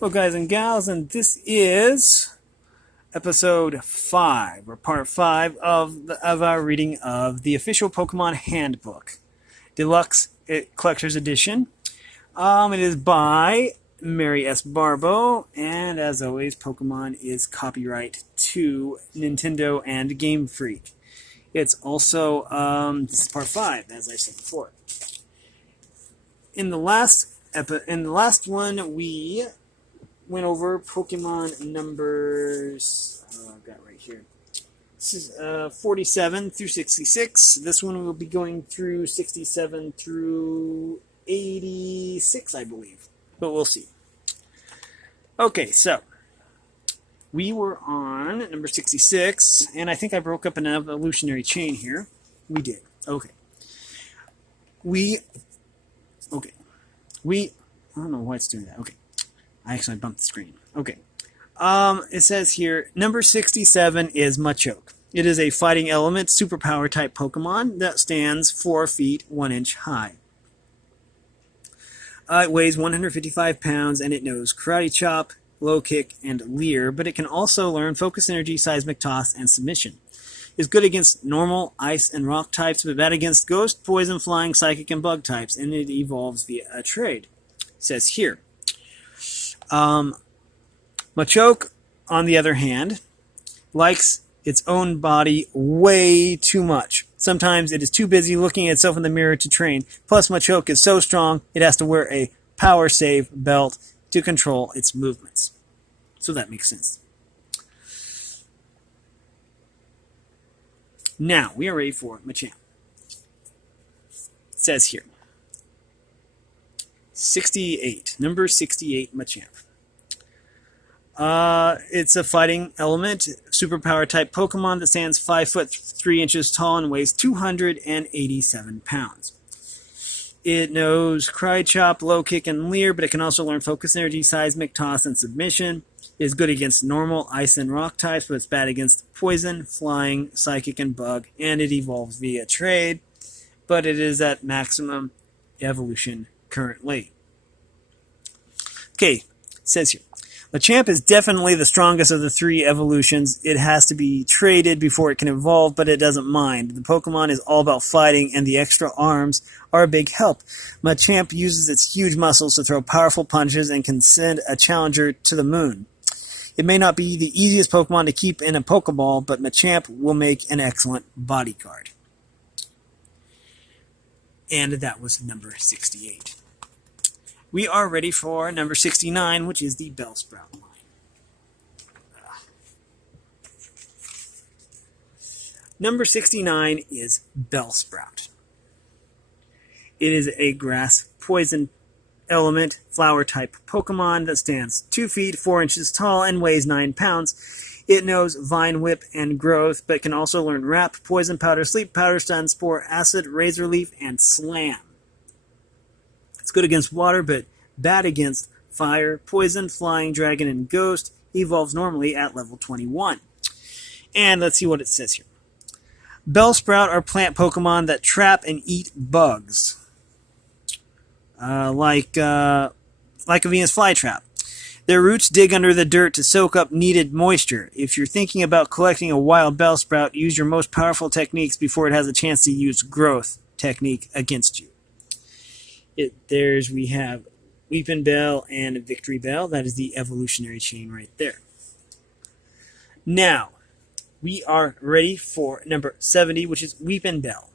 Well, guys and gals, and this is episode 5, or part 5 of our reading of the official Pokemon Handbook, Deluxe Collector's Edition. It is by Mary S. Barbo, and as always, Pokemon is copyright to Nintendo and Game Freak. It's also, this is part 5, as I said before. In the last one, we went over Pokemon numbers, I've got right here. This is 47 through 66. This one will be going through 67 through 86, I believe. But we'll see. Okay, so we were on number 66, and I think I broke up an evolutionary chain here. We did. Okay. I don't know why it's doing that. Okay. I actually bumped the screen. Okay. It says here, number 67 is Machoke. It is a fighting element superpower type Pokemon that stands 4 feet 1 inch high. It weighs 155 pounds and it knows Karate Chop, Low Kick, and Leer, but it can also learn Focus Energy, Seismic Toss, and Submission. It is good against normal, ice, and rock types, but bad against Ghost, Poison, Flying, Psychic, and Bug types, and it evolves via a trade. It says here. Machoke, on the other hand, likes its own body way too much. Sometimes it is too busy looking at itself in the mirror to train. Plus, Machoke is so strong, it has to wear a power save belt to control its movements. So that makes sense. Now, we are ready for Machamp. It says here. 68. Number 68, Machamp. It's a fighting element, superpower type Pokemon that stands 5 foot 3 inches tall and weighs 287 pounds. It knows Cry Chop, Low Kick, and Leer, but it can also learn Focus Energy, Seismic Toss, and Submission. It is good against normal, ice, and rock types, but it's bad against Poison, Flying, Psychic, and Bug, and it evolves via trade, but it is at maximum evolution currently. Okay, it says here. Machamp is definitely the strongest of the 3 evolutions. It has to be traded before it can evolve, but it doesn't mind. The Pokemon is all about fighting, and the extra arms are a big help. Machamp uses its huge muscles to throw powerful punches and can send a challenger to the moon. It may not be the easiest Pokemon to keep in a Pokeball, but Machamp will make an excellent bodyguard. And that was number 68. We are ready for number 69, which is the Bellsprout line. Number 69 is Bellsprout. It is a grass poison element flower type Pokemon that stands 2 feet 4 inches tall and weighs 9 pounds. It knows Vine Whip and Growth, but can also learn Wrap, Poison Powder, Sleep Powder, Stun Spore, Acid, Razor Leaf, and Slam. It's good against water, but bad against fire, poison, flying, dragon, and ghost. Evolves normally at level 21. And let's see what it says here. Bellsprout are plant Pokemon that trap and eat bugs. Like a Venus flytrap. Their roots dig under the dirt to soak up needed moisture. If you're thinking about collecting a wild Bellsprout, use your most powerful techniques before it has a chance to use growth technique against you. We have Weepinbell and Victreebel. That is the evolutionary chain right there. Now, we are ready for number 70, which is Weepinbell.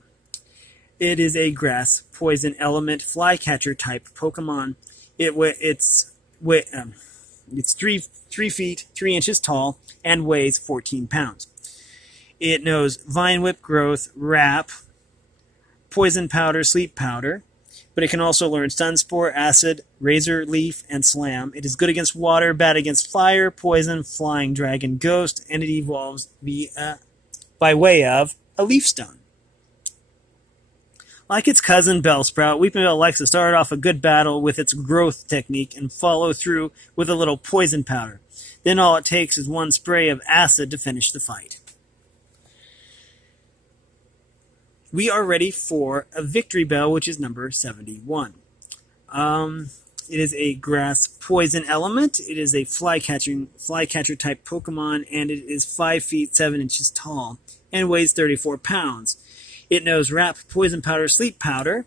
It is a grass poison element flycatcher type Pokemon. It's 3 feet 3 inches tall and weighs 14 pounds. It knows Vine Whip, Growth, Wrap, Poison Powder, Sleep Powder, but it can also learn Stun Spore, Acid, Razor Leaf, and Slam. It is good against water, bad against fire, poison, flying, dragon, ghost, and it evolves by way of a Leaf Stone. Like its cousin Bellsprout, Weepinbell likes to start off a good battle with its growth technique and follow through with a little poison powder. Then all it takes is one spray of acid to finish the fight. we are ready for a Victreebel, which is number 71. It is a grass poison element. It is a flycatcher type Pokemon, and it is 5 feet 7 inches tall and weighs 34 pounds. It knows Wrap, Poison Powder, Sleep Powder,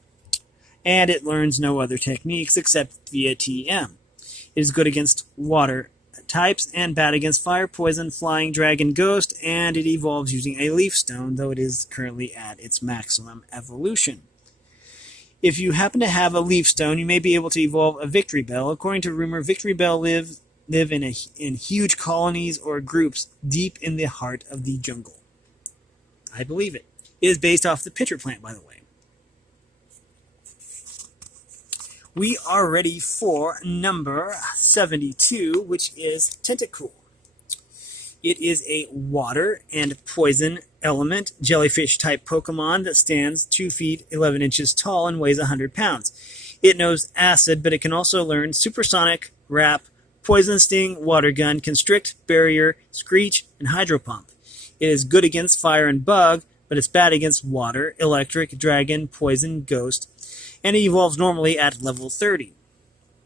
and it learns no other techniques except via TM. It is good against water types and bad against fire, poison, flying, dragon, ghost, and it evolves using a leaf stone, though it is currently at its maximum evolution. If you happen to have a leaf stone, you may be able to evolve a Victreebel. According to rumor, Victreebel live in huge colonies or groups deep in the heart of the jungle. I believe it. It is based off the pitcher plant, by the way. We are ready for number 72, which is Tentacool. It is a water and poison element jellyfish type Pokemon that stands 2 feet 11 inches tall and weighs 100 pounds. It knows acid, but it can also learn supersonic, wrap, poison sting, water gun, constrict, barrier, screech, and hydro pump. It is good against fire and bug, but it's bad against water, electric, dragon, poison, ghost, and it evolves normally at level 30.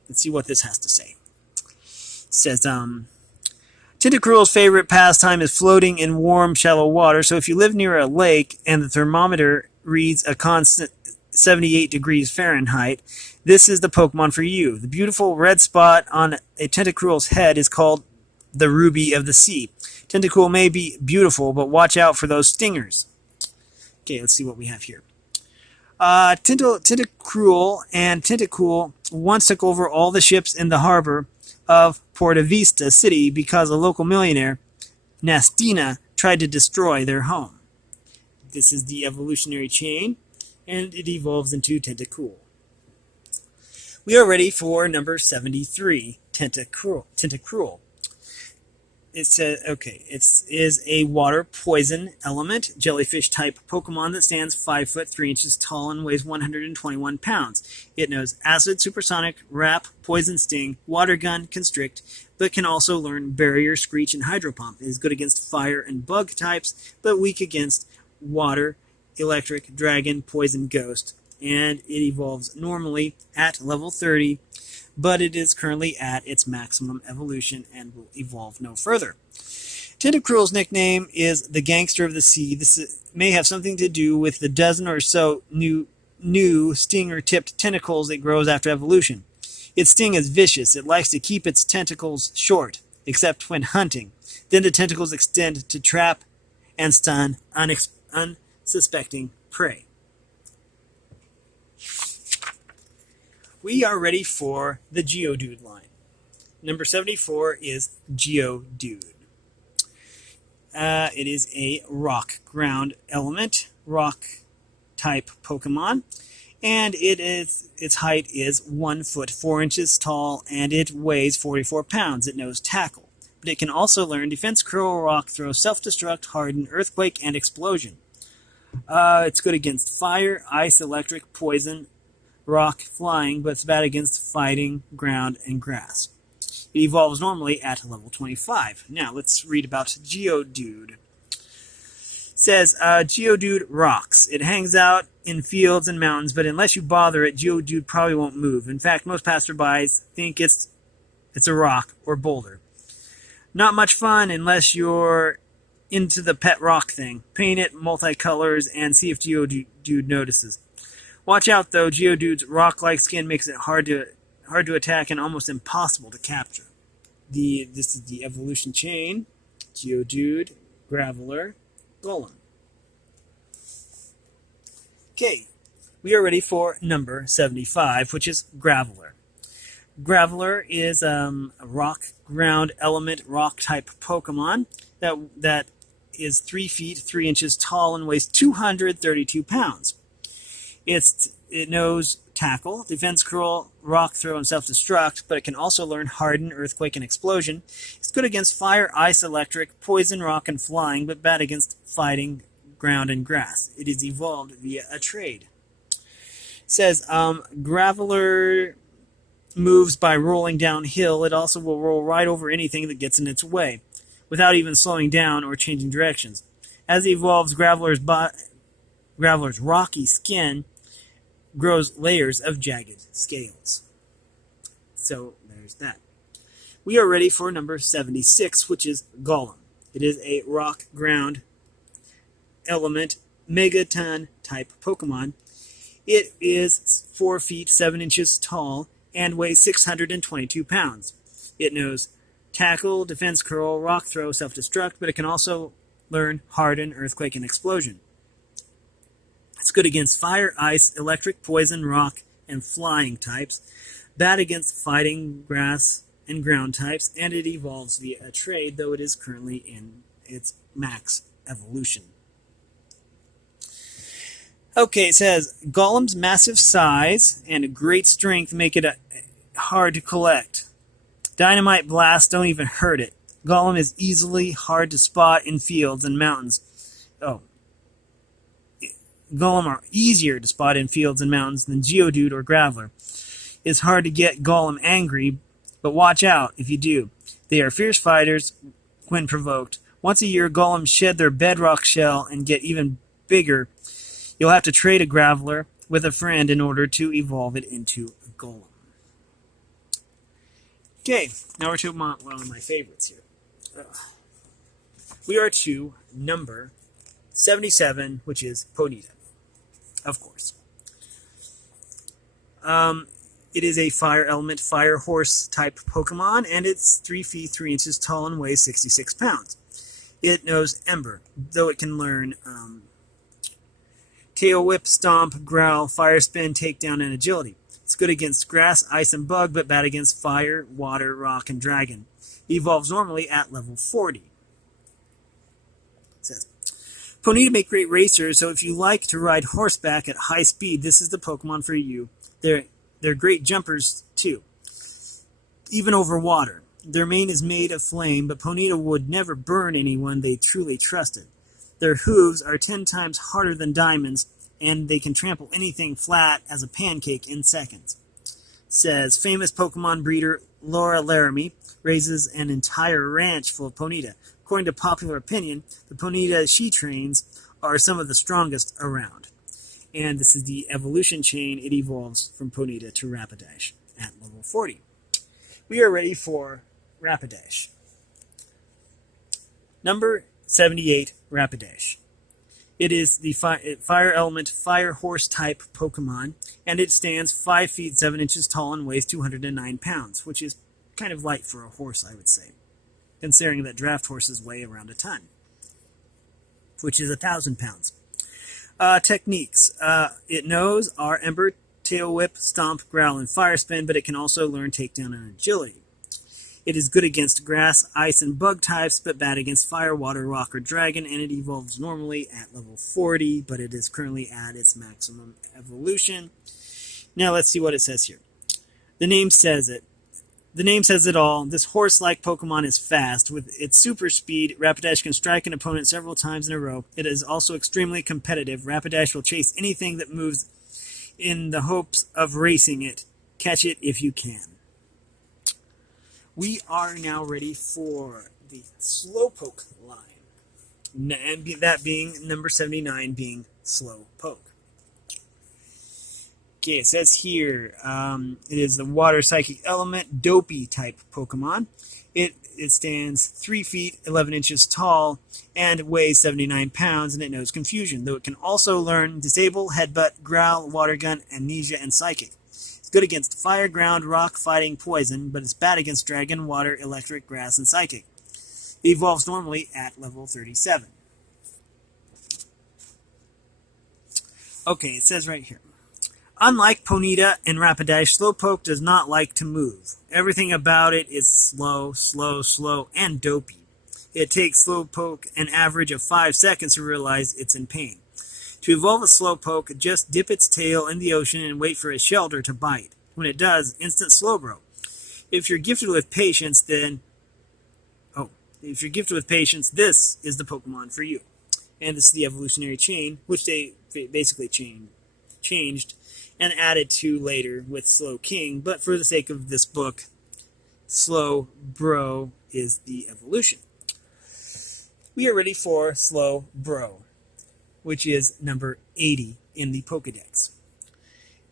Let's see what this has to say. It says, Tentacruel's favorite pastime is floating in warm, shallow water, so if you live near a lake and the thermometer reads a constant 78 degrees Fahrenheit, this is the Pokemon for you. The beautiful red spot on a Tentacruel's head is called the Ruby of the Sea. Tentacool may be beautiful, but watch out for those stingers. Okay, let's see what we have here. Tentacruel and Tentacool once took over all the ships in the harbor of Porta Vista City because a local millionaire, Nastina, tried to destroy their home. This is the evolutionary chain, and it evolves into Tentacool. We are ready for number 73, Tentacruel. It says, it is a water poison element jellyfish type Pokemon that stands 5 foot 3 inches tall and weighs 121 pounds. It knows acid, supersonic, wrap, poison sting, water gun, constrict, but can also learn barrier, screech, and hydro pump. It is good against fire and bug types, but weak against water, electric, dragon, poison, ghost, and it evolves normally at level 30. But it is currently at its maximum evolution and will evolve no further. Tentacruel's nickname is the Gangster of the Sea. This may have something to do with the dozen or so new stinger-tipped tentacles it grows after evolution. Its sting is vicious. It likes to keep its tentacles short, except when hunting. Then the tentacles extend to trap and stun unsuspecting prey. We are ready for the Geodude line. Number 74 is Geodude. It is a rock ground element, rock type Pokemon, and its height is 1 foot 4 inches tall, and it weighs 44 pounds. It knows Tackle, but it can also learn Defense, Curl, Rock, Throw, Self-Destruct, Harden, Earthquake, and Explosion. It's good against fire, ice, electric, poison, rock, flying, but it's bad against fighting, ground, and grass. It evolves normally at level 25. Now, let's read about Geodude. It says, Geodude rocks. It hangs out in fields and mountains, but unless you bother it, Geodude probably won't move. In fact, most passerbys think it's a rock or boulder. Not much fun unless you're into the pet rock thing. Paint it multicolors and see if Geodude notices. Watch out, though. Geodude's rock-like skin makes it hard to attack and almost impossible to capture. This is the evolution chain. Geodude, Graveler, Golem. Okay, we are ready for number 75, which is Graveler. Graveler is a rock ground element, rock-type Pokemon that is 3 feet 3 inches tall and weighs 232 pounds. It knows Tackle, Defense, Curl, Rock, Throw, and Self-Destruct, but it can also learn Harden, Earthquake, and Explosion. It's good against fire, ice, electric, poison, rock, and flying, but bad against fighting, ground, and grass. It is evolved via a trade. It says, Graveler moves by rolling downhill. It also will roll right over anything that gets in its way, without even slowing down or changing directions. As it evolves, Graveler's rocky skin grows layers of jagged scales. So there's that. We are ready for number 76, which is Gollum. It is a rock ground element Megaton type Pokemon. It is 4 feet 7 inches tall and weighs 622 pounds. It knows Tackle, Defense Curl, Rock Throw, Self-Destruct, but it can also learn Harden, Earthquake, and Explosion. It's good against Fire, Ice, Electric, Poison, Rock, and Flying types. Bad against Fighting, Grass, and Ground types, and it evolves via a trade, though it is currently in its max evolution. Okay, it says, Golem's massive size and great strength make it hard to collect. Dynamite blasts don't even hurt it. Golem is easily hard to spot in fields and mountains. Golem are easier to spot in fields and mountains than Geodude or Graveler. It's hard to get Golem angry, but watch out if you do. They are fierce fighters when provoked. Once a year, Golems shed their bedrock shell and get even bigger. You'll have to trade a Graveler with a friend in order to evolve it into a Golem. Okay, now we're to one of my favorites here. We are to number 77, which is Ponyta, of course. It is a fire element, fire horse type Pokemon, and it's 3 feet 3 inches tall and weighs 66 pounds. It knows Ember, though it can learn Tail Whip, Stomp, Growl, Fire Spin, Takedown, and Agility. It's good against Grass, Ice, and Bug, but bad against Fire, Water, Rock, and Dragon. It evolves normally at level 40. It says, Ponyta make great racers, so if you like to ride horseback at high speed, this is the Pokemon for you. They're great jumpers, too, even over water. Their mane is made of flame, but Ponyta would never burn anyone they truly trusted. Their hooves are 10 times harder than diamonds, and they can trample anything flat as a pancake in seconds. Says, famous Pokemon breeder Laura Laramie raises an entire ranch full of Ponyta. According to popular opinion, the Ponyta she trains are some of the strongest around. And this is the evolution chain. It evolves from Ponyta to Rapidash at level 40. We are ready for Rapidash. Number 78, Rapidash. It is the fire element, fire horse type Pokemon, and it stands 5 feet 7 inches tall and weighs 209 pounds, which is kind of light for a horse, I would say, considering that draft horses weigh around a ton, which is 1,000 pounds. Techniques. It knows are Ember, Tail Whip, Stomp, Growl, and Fire Spin, but it can also learn Takedown and Agility. It is good against Grass, Ice, and Bug types, but bad against Fire, Water, Rock, or Dragon, and it evolves normally at level 40, but it is currently at its maximum evolution. Now let's see what it says here. The name says it. The name says it all. This horse-like Pokemon is fast. With its super speed, Rapidash can strike an opponent several times in a row. It is also extremely competitive. Rapidash will chase anything that moves in the hopes of racing it. Catch it if you can. We are now ready for the Slowpoke line, and that being number 79 being Slowpoke. Okay, it says here, it is the water psychic element, dopey type Pokemon. It stands 3 feet 11 inches tall and weighs 79 pounds, and it knows Confusion, though it can also learn Disable, Headbutt, Growl, Water Gun, Amnesia, and Psychic. It's good against Fire, Ground, Rock, Fighting, Poison, but it's bad against Dragon, Water, Electric, Grass, and Psychic. It evolves normally at level 37. Okay, it says right here. Unlike Ponyta and Rapidash, Slowpoke does not like to move. Everything about it is slow, and dopey. It takes Slowpoke an average of 5 seconds to realize it's in pain. To evolve a Slowpoke, just dip its tail in the ocean and wait for a shelter to bite. When it does, instant Slowbro. If you're gifted with patience, this is the Pokemon for you. And this is the evolutionary chain, which they basically changed and added to later with Slowking, but for the sake of this book, Slowbro is the evolution. We are ready for Slowbro, which is number 80 in the Pokedex.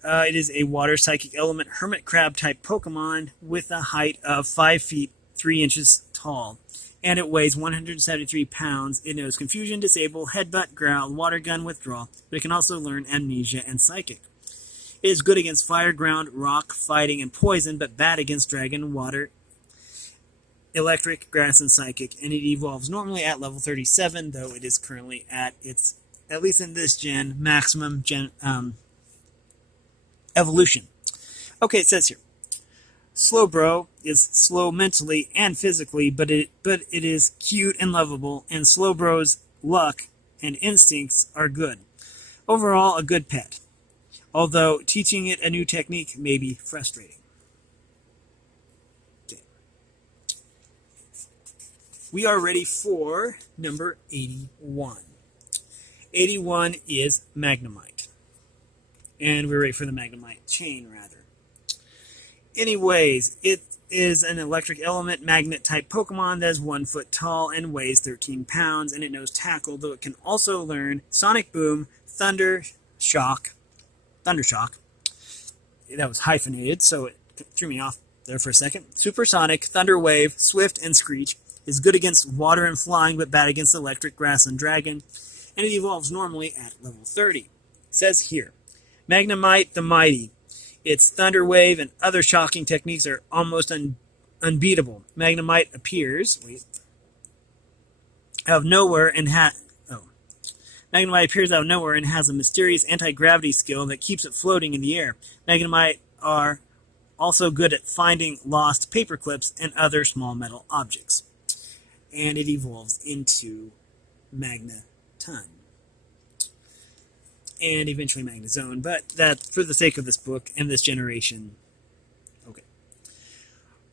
It is a water psychic element hermit crab type Pokemon with a height of 5 feet 3 inches tall. And it weighs 173 pounds. It knows Confusion, Disable, Headbutt, Growl, Water Gun, Withdrawal, but it can also learn Amnesia and Psychic. It is good against Fire, Ground, Rock, Fighting, and Poison, but bad against Dragon, Water, Electric, Grass, and Psychic, and it evolves normally at level 37, though it is currently at its, at least in this gen, maximum evolution. Okay, it says here, Slowbro is slow mentally and physically, but it is cute and lovable, and Slowbro's luck and instincts are good. Overall, a good pet, although teaching it a new technique may be frustrating. Okay. We are ready for number 81. 81 is Magnemite. And we're ready for the Magnemite chain, rather. Anyways, it is an electric element magnet type Pokemon that is 1 foot tall and weighs 13 pounds, and it knows Tackle, though it can also learn Sonic Boom, Thunder Shock. That was hyphenated, so it threw me off there for a second. Supersonic, Thunder Wave, Swift, and Screech. Is good against water and flying, but bad against electric, grass, and dragon, and it evolves normally at level 30. It says here, Magnemite the Mighty. Its Thunder Wave and other shocking techniques are almost unbeatable. Magnemite appears out of nowhere and Magnemite appears out of nowhere and has a mysterious anti-gravity skill that keeps it floating in the air. Magnemite are also good at finding lost paper clips and other small metal objects. And it evolves into Magneton. And eventually Magnezone, but that, for the sake of this book and this generation, okay.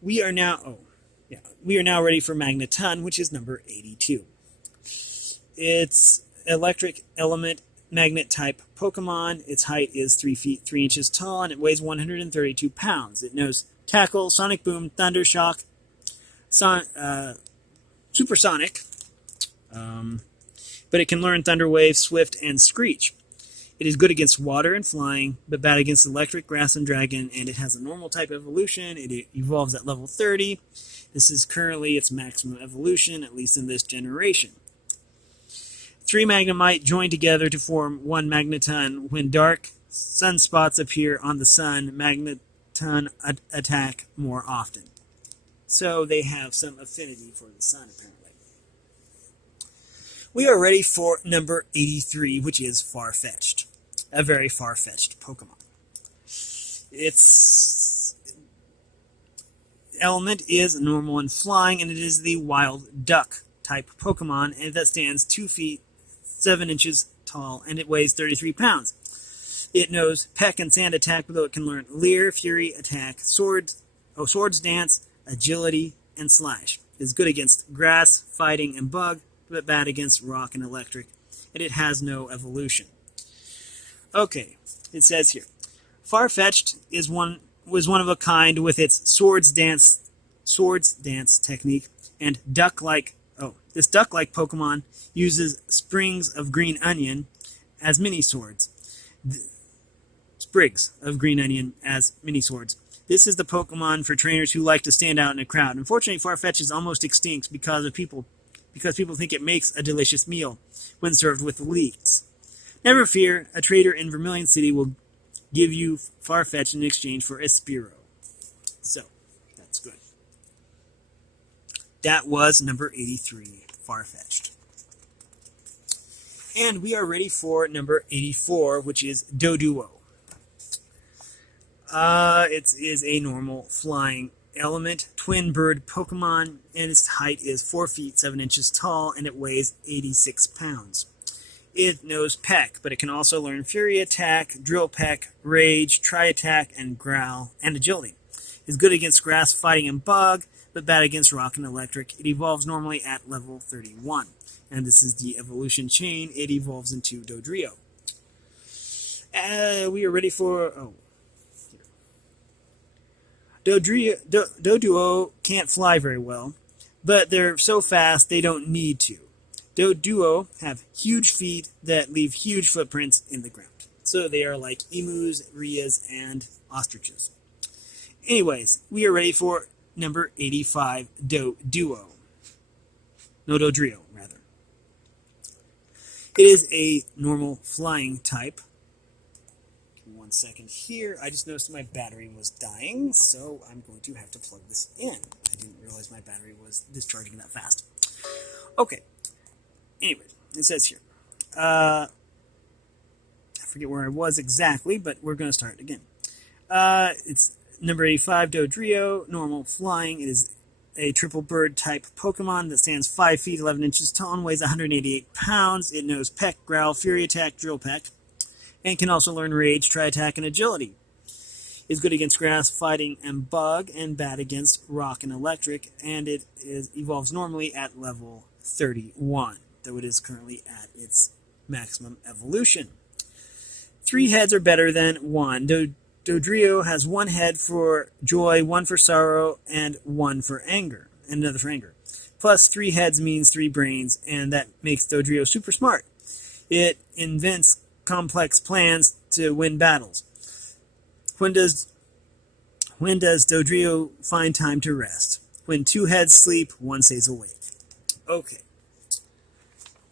We are now ready for Magneton, which is number 82. It's electric element magnet type Pokemon. Its height is 3 feet 3 inches tall, and it weighs 132 pounds. It knows Tackle, Sonic Boom, Thunder Shock, Supersonic, but it can learn Thunder Wave, Swift, and Screech. It is good against water and flying, but bad against electric, grass, and dragon, and it has a normal type evolution. It evolves at level 30. This is currently its maximum evolution, at least in this generation. 3 Magnemite join together to form 1 Magneton. When dark sunspots appear on the sun, Magneton attack more often. So they have some affinity for the sun, apparently. We are ready for number 83, which is Farfetch'd. A very far-fetched Pokemon. Its element is normal and flying, and it is the wild duck type Pokemon, and that stands 2 feet 7 inches tall, and it weighs 33 pounds. It knows Peck and Sand Attack, though it can learn Leer, Fury, Attack, Swords Dance, Agility, and Slash. It is good against Grass, Fighting, and Bug, but bad against Rock and Electric, and it has no evolution. Okay, it says here, Farfetch'd was one of a kind with its Swords Dance technique, and this duck-like Pokemon uses sprigs of green onion as mini swords. This is the Pokemon for trainers who like to stand out in a crowd. Unfortunately, Farfetch'd is almost extinct because people think it makes a delicious meal when served with leeks. Never fear, a trader in Vermilion City will give you Farfetch'd in exchange for a Spearow. So, that's good. That was number 83, Farfetch'd. And we are ready for number 84, which is Doduo. It is a normal flying element, twin bird Pokemon, and its height is 4 feet 7 inches tall, and it weighs 86 pounds. It knows Peck, but it can also learn Fury Attack, Drill Peck, Rage, Tri-Attack, and Growl, and Agility. It is good against Grass, Fighting, and Bug, but bad against Rock and Electric. It evolves normally at level 31. And this is the evolution chain. It evolves into Dodrio. We are ready for... Doduo can't fly very well, but they're so fast they don't need to. Doduo have huge feet that leave huge footprints in the ground. So they are like emus, rheas, and ostriches. Anyways, we are ready for number 85, Doduo. No, Dodrio, rather. It is a normal flying type. Give me 1 second here. I just noticed my battery was dying, so I'm going to have to plug this in. I didn't realize my battery was discharging that fast. Okay. Anyway, it says here. I forget where I was exactly, but we're going to start again. It's number 85, Dodrio, normal flying. It is a triple bird type Pokemon that stands 5 feet 11 inches tall and weighs 188 pounds. It knows Peck, Growl, Fury Attack, Drill Peck, and can also learn Rage, Tri Attack, and Agility. It's good against Grass, Fighting, and Bug, and bad against Rock and Electric, and it evolves normally at level 31, though it is currently at its maximum evolution. 3 heads are better than 1. Dodrio has 1 head for joy, 1 for sorrow, and 1 for anger, and another for anger. Plus 3 heads means 3 brains, and that makes Dodrio super smart. It invents complex plans to win battles. When does Dodrio find time to rest? When 2 heads sleep, 1 stays awake. Okay.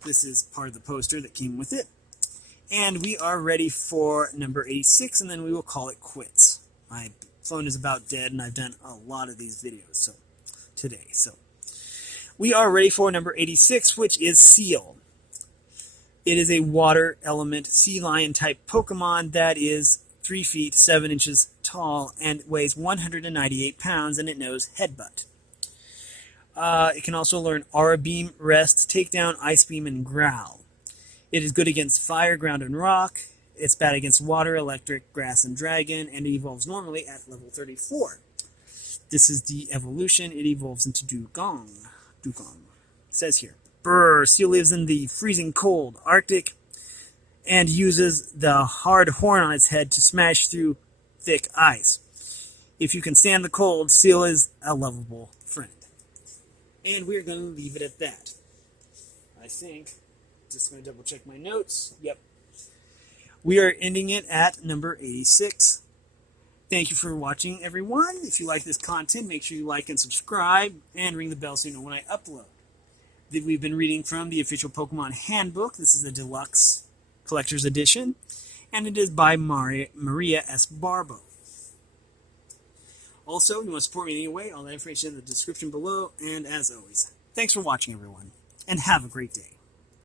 This is part of the poster that came with it. And we are ready for number 86, and then we will call it quits. My phone is about dead, and I've done a lot of these videos today. So we are ready for number 86, which is Seel. It is a water element sea lion type Pokemon that is 3 feet 7 inches tall and weighs 198 pounds, and it knows Headbutt. It can also learn Aura Beam, Rest, Takedown, Ice Beam, and Growl. It is good against fire, ground, and rock. It's bad against water, electric, grass, and dragon, and it evolves normally at level 34. This is the evolution. It evolves into Dugong. It says here, Brr, Seel lives in the freezing cold Arctic and uses the hard horn on its head to smash through thick ice. If you can stand the cold, Seel is a lovable friend. And we're going to leave it at that. I think. Just going to double check my notes. Yep. We are ending it at number 86. Thank you for watching, everyone. If you like this content, make sure you like and subscribe and ring the bell so you know when I upload. We've been reading from the official Pokemon Handbook. This is the deluxe collector's edition, and it is by Maria S. Barbo. Also, if you want to support me in any way, all that information in the description below, and as always, thanks for watching, everyone, and have a great day.